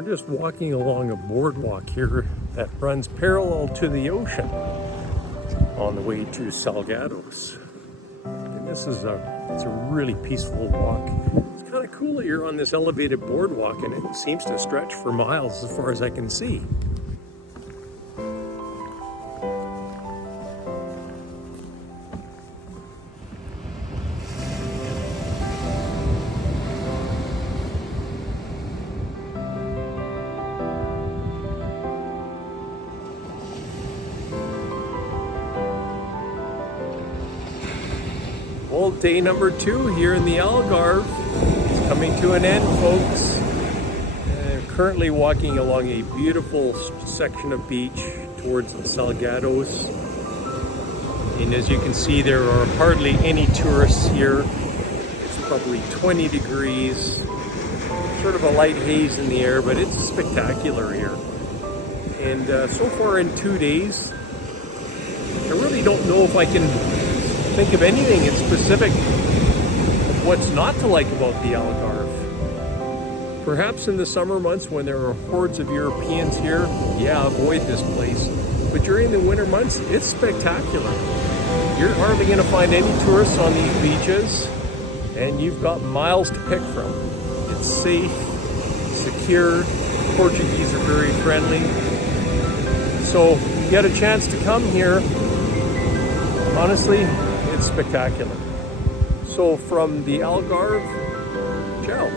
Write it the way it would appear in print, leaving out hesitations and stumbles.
We're just walking along a boardwalk here that runs parallel to the ocean on the way to Salgados. And this is it's a really peaceful walk. It's kind of cool that you're on this elevated boardwalk and it seems to stretch for miles as far as I can see. Well, day number 2 here in the Algarve is coming to an end, folks. I'm currently walking along a beautiful section of beach towards the Salgados. And as you can see, there are hardly any tourists here. It's probably 20 degrees, sort of a light haze in the air, but it's spectacular here. And so far in 2 days, I really don't know if I can think of anything in specific of what's not to like about the Algarve. Perhaps in the summer months when there are hordes of Europeans here, yeah, avoid this place. But during the winter months, it's spectacular. You're hardly going to find any tourists on these beaches, and you've got miles to pick from. It's safe, secure, Portuguese are very friendly. So if you get a chance to come here, honestly, it's spectacular. So from the Algarve, ciao.